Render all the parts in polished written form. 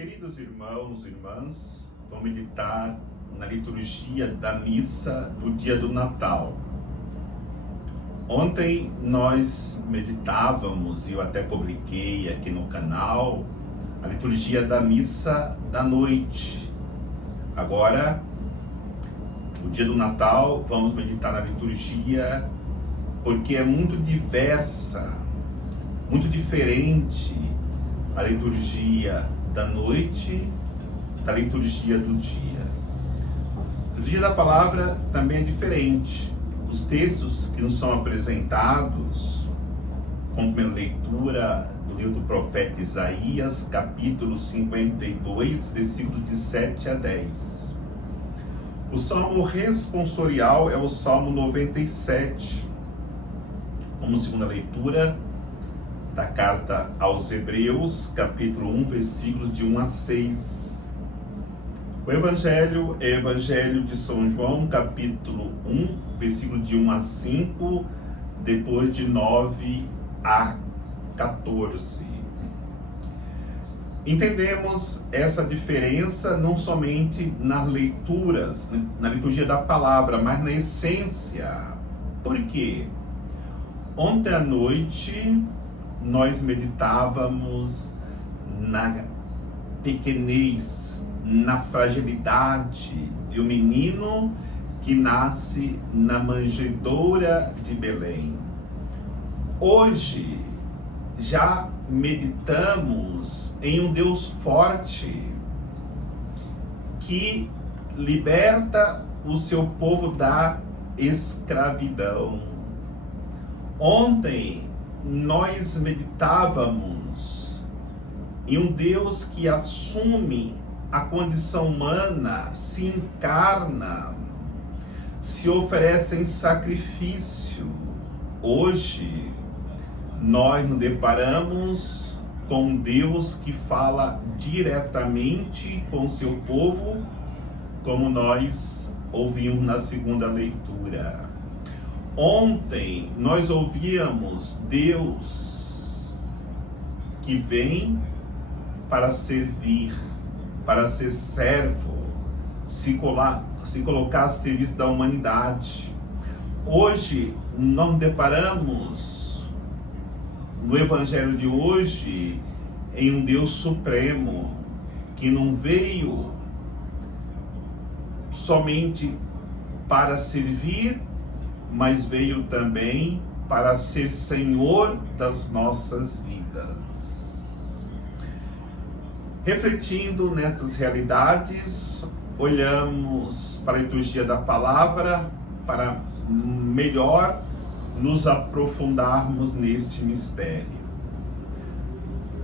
Queridos irmãos e irmãs, vamos meditar na liturgia da missa do dia do Natal. Ontem nós meditávamos, e eu até publiquei aqui no canal, a liturgia da missa da noite. Agora, no dia do Natal, vamos meditar na liturgia, porque é muito diversa, muito diferente a liturgia da noite da liturgia do dia. A liturgia da palavra também é diferente. Os textos que nos são apresentados, como primeira leitura do livro do profeta Isaías, capítulo 52, versículos de 7 a 10. O salmo responsorial é o salmo 97. Como segunda leitura da carta aos Hebreus, capítulo 1, versículos de 1 a 6. O Evangelho é o Evangelho de São João, capítulo 1, versículo de 1 a 5, depois de 9 a 14. Entendemos essa diferença não somente nas leituras, na liturgia da palavra, mas na essência. Por quê? Ontem à noite nós meditávamos na pequenez, na fragilidade de um menino que nasce na manjedoura de Belém. Hoje já meditamos em um Deus forte que liberta o seu povo da escravidão. Ontem nós meditávamos em um Deus que assume a condição humana, se encarna, se oferece em sacrifício. Hoje nós nos deparamos com um Deus que fala diretamente com seu povo, como nós ouvimos na segunda leitura. Ontem nós ouvíamos Deus que vem para servir, para ser servo, se colocar a serviço da humanidade. Hoje nós nos deparamos no Evangelho de hoje em um Deus supremo que não veio somente para servir, mas veio também para ser Senhor das nossas vidas. Refletindo nessas realidades, olhamos para a liturgia da palavra para melhor nos aprofundarmos neste mistério.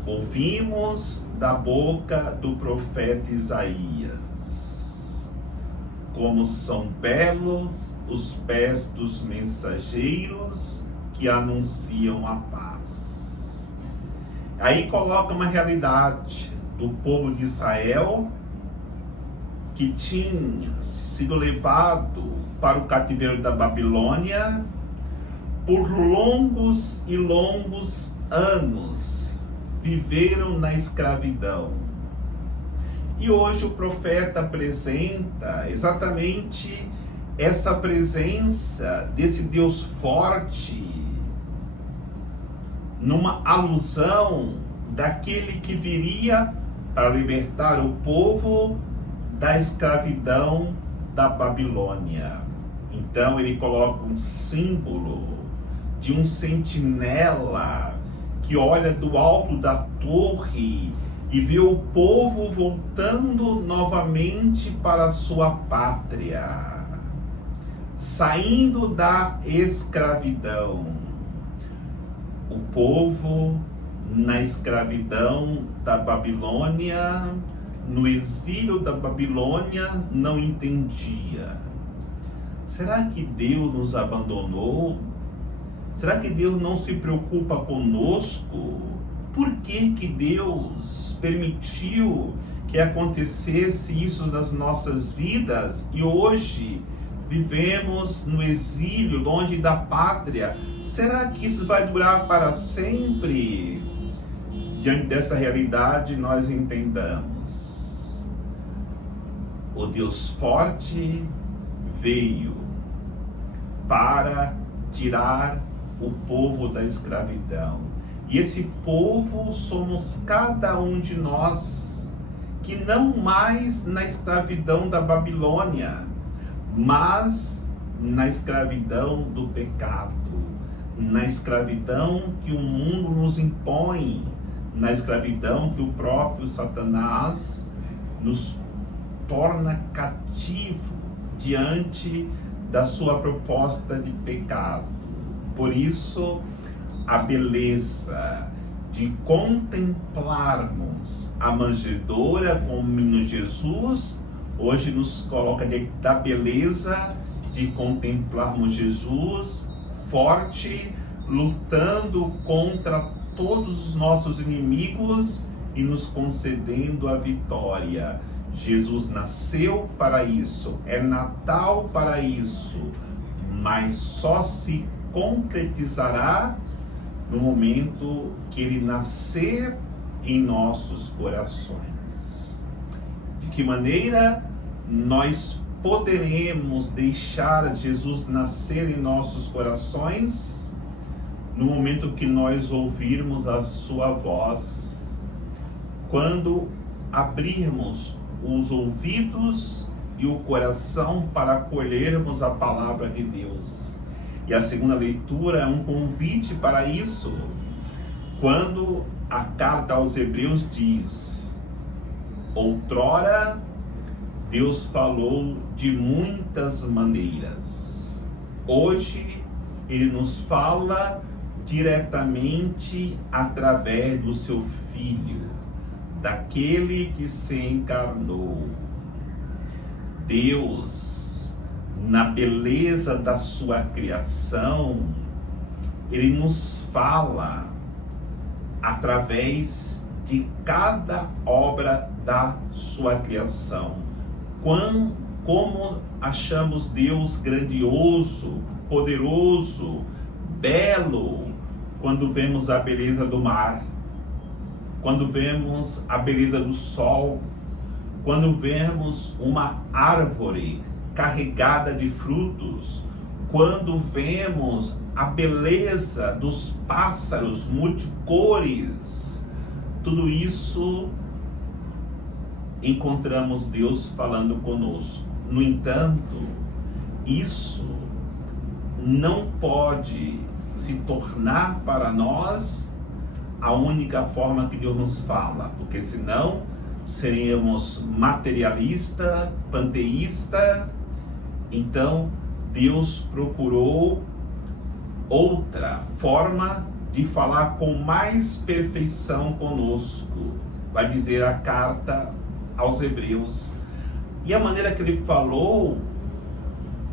Ouvimos da boca do profeta Isaías: como são belos os pés dos mensageiros que anunciam a paz. Aí coloca uma realidade do povo de Israel que tinha sido levado para o cativeiro da Babilônia por longos e longos anos, viveram na escravidão. E hoje o profeta apresenta exatamente essa presença desse Deus forte, numa alusão daquele que viria para libertar o povo da escravidão da Babilônia. Então ele coloca um símbolo de um sentinela que olha do alto da torre e vê o povo voltando novamente para a sua pátria, saindo da escravidão. O povo na escravidão da Babilônia, no exílio da Babilônia, não entendia. Será que Deus nos abandonou? Será que Deus não se preocupa conosco? Por que que Deus permitiu que acontecesse isso nas nossas vidas e hoje vivemos no exílio, longe da pátria? Será que isso vai durar para sempre? Diante dessa realidade, nós entendamos o Deus forte veio para tirar o povo da escravidão. E esse povo somos cada um de nós, que não mais na escravidão da Babilônia, mas na escravidão do pecado, na escravidão que o mundo nos impõe, na escravidão que o próprio Satanás nos torna cativo diante da sua proposta de pecado. Por isso, a beleza de contemplarmos a manjedoura com o menino Jesus hoje nos coloca da beleza de contemplarmos Jesus forte, lutando contra todos os nossos inimigos e nos concedendo a vitória. Jesus nasceu para isso, é Natal para isso, mas só se concretizará no momento que ele nascer em nossos corações. De que maneira nós poderemos deixar Jesus nascer em nossos corações? No momento que nós ouvirmos a sua voz, quando abrirmos os ouvidos e o coração para acolhermos a palavra de Deus. E a segunda leitura é um convite para isso, quando a carta aos Hebreus diz: outrora Deus falou de muitas maneiras. Hoje ele nos fala diretamente através do seu Filho, daquele que se encarnou. Deus, na beleza da sua criação, ele nos fala através de cada obra da sua criação. Como achamos Deus grandioso, poderoso, belo, quando vemos a beleza do mar, quando vemos a beleza do sol, quando vemos uma árvore carregada de frutos, quando vemos a beleza dos pássaros multicores, tudo isso encontramos Deus falando conosco. No entanto, isso não pode se tornar para nós a única forma que Deus nos fala, porque senão seríamos materialista, panteísta. Então Deus procurou outra forma de falar com mais perfeição conosco, vai dizer a carta aos Hebreus. E a maneira que ele falou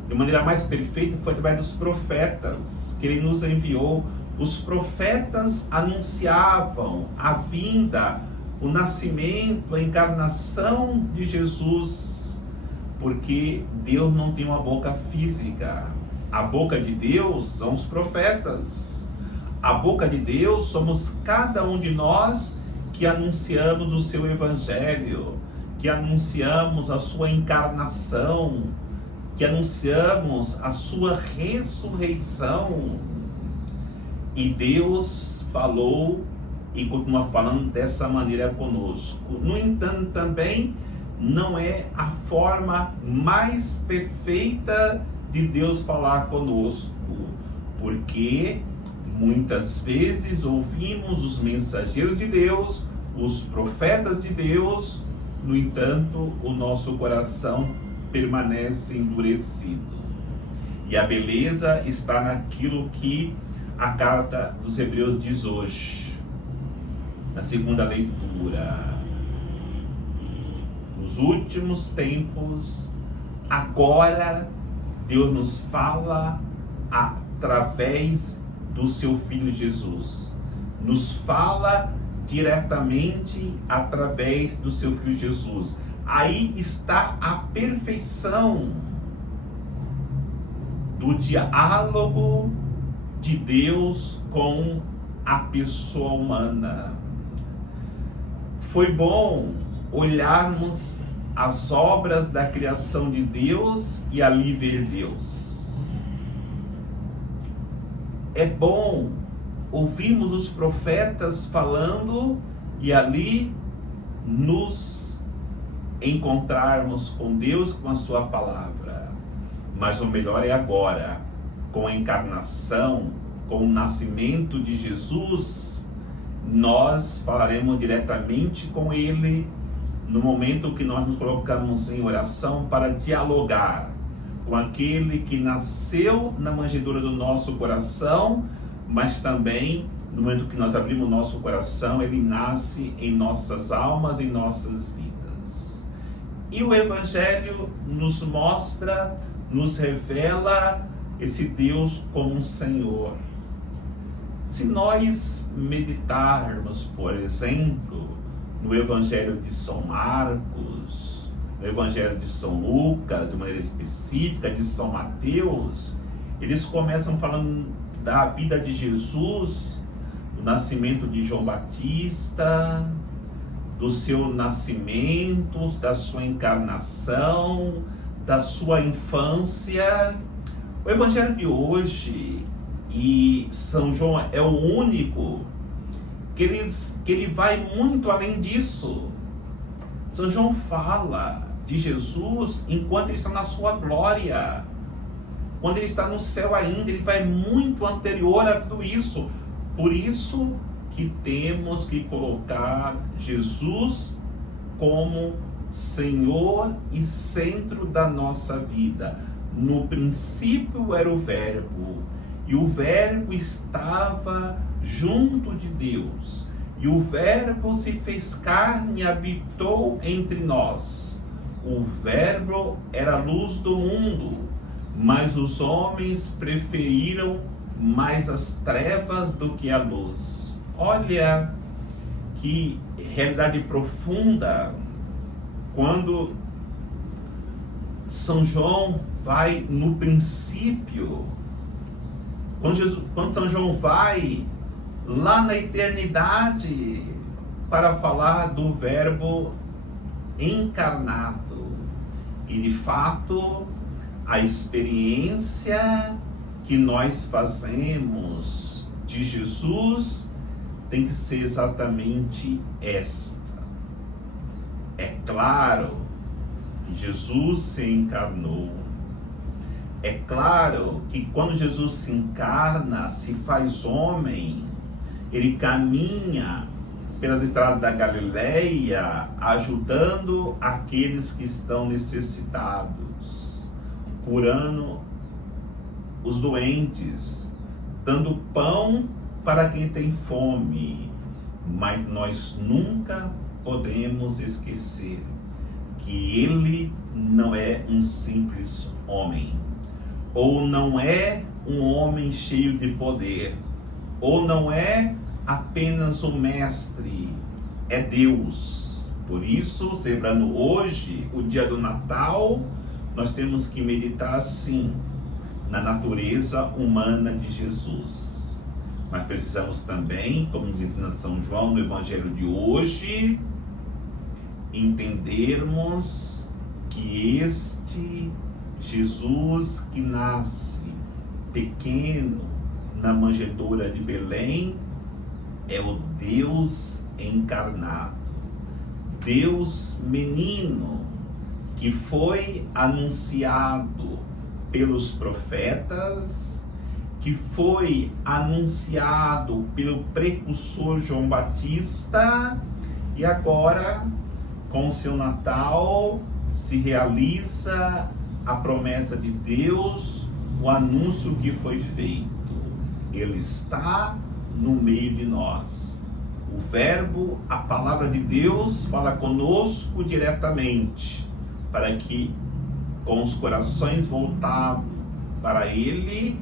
de maneira mais perfeita foi através dos profetas que ele nos enviou. Os profetas anunciavam a vinda, o nascimento, a encarnação de Jesus, porque Deus não tem uma boca física. A boca de Deus são os profetas. A boca de Deus somos cada um de nós que anunciamos o seu evangelho, que anunciamos a sua encarnação, que anunciamos a sua ressurreição. E Deus falou e continua falando dessa maneira conosco. No entanto, também não é a forma mais perfeita de Deus falar conosco, porque muitas vezes ouvimos os mensageiros de Deus, os profetas de Deus, no entanto, o nosso coração permanece endurecido. E a beleza está naquilo que a carta dos Hebreus diz hoje, na segunda leitura. Nos últimos tempos, agora Deus nos fala através do seu Filho Jesus. Nos fala diretamente através do seu Filho Jesus. Aí está a perfeição do diálogo de Deus com a pessoa humana. Foi bom olharmos as obras da criação de Deus e ali ver Deus. É bom ouvirmos os profetas falando e ali nos encontrarmos com Deus, com a sua palavra. Mas o melhor é agora, com a encarnação, com o nascimento de Jesus, nós falaremos diretamente com Ele no momento que nós nos colocamos em oração para dialogar com aquele que nasceu na manjedoura do nosso coração, mas também no momento que nós abrimos o nosso coração, ele nasce em nossas almas, em nossas vidas. E o Evangelho nos mostra, nos revela esse Deus como um Senhor. Se nós meditarmos, por exemplo, no Evangelho de São Marcos, no Evangelho de São Lucas, de maneira específica, de São Mateus, eles começam falando da vida de Jesus, do nascimento de João Batista, do seu nascimento, da sua encarnação, da sua infância. O Evangelho de hoje, e São João é o único que ele vai muito além disso. São João fala de Jesus enquanto ele está na sua glória, quando ele está no céu ainda. Ele vai muito anterior a tudo isso. Por isso que temos que colocar Jesus como Senhor e centro da nossa vida. No princípio era o Verbo, e o Verbo estava junto de Deus, e o Verbo se fez carne e habitou entre nós. O Verbo era a luz do mundo, mas os homens preferiram mais as trevas do que a luz. Olha que realidade profunda quando São João vai no princípio, quando São João vai lá na eternidade para falar do Verbo encarnado. E de fato, a experiência que nós fazemos de Jesus tem que ser exatamente esta. É claro que Jesus se encarnou. É claro que quando Jesus se encarna, se faz homem, ele caminha pelas estradas da Galileia, ajudando aqueles que estão necessitados, curando os doentes, dando pão para quem tem fome. Mas nós nunca podemos esquecer que ele não é um simples homem, ou não é um homem cheio de poder, ou não é apenas um mestre, é Deus. Por isso, celebrando hoje o dia do Natal, nós temos que meditar sim na natureza humana de Jesus. Mas precisamos também, como nos ensina São João no Evangelho de hoje, entendermos que este Jesus que nasce pequeno na manjedoura de Belém é o Deus encarnado, Deus menino, que foi anunciado pelos profetas, que foi anunciado pelo precursor João Batista, e agora, com o seu Natal, se realiza a promessa de Deus, o anúncio que foi feito. Ele está no meio de nós. O Verbo, a palavra de Deus, fala conosco diretamente, para que, com os corações voltados para Ele,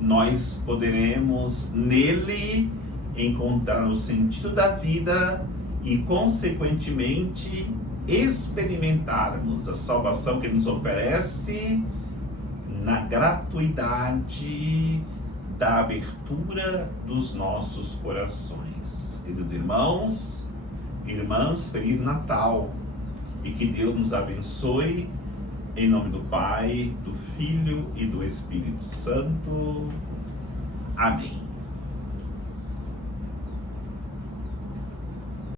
nós poderemos nele encontrar o sentido da vida e, consequentemente, experimentarmos a salvação que Ele nos oferece na gratuidade da abertura dos nossos corações. Queridos irmãos, irmãs, Feliz Natal! E que Deus nos abençoe, em nome do Pai, do Filho e do Espírito Santo. Amém.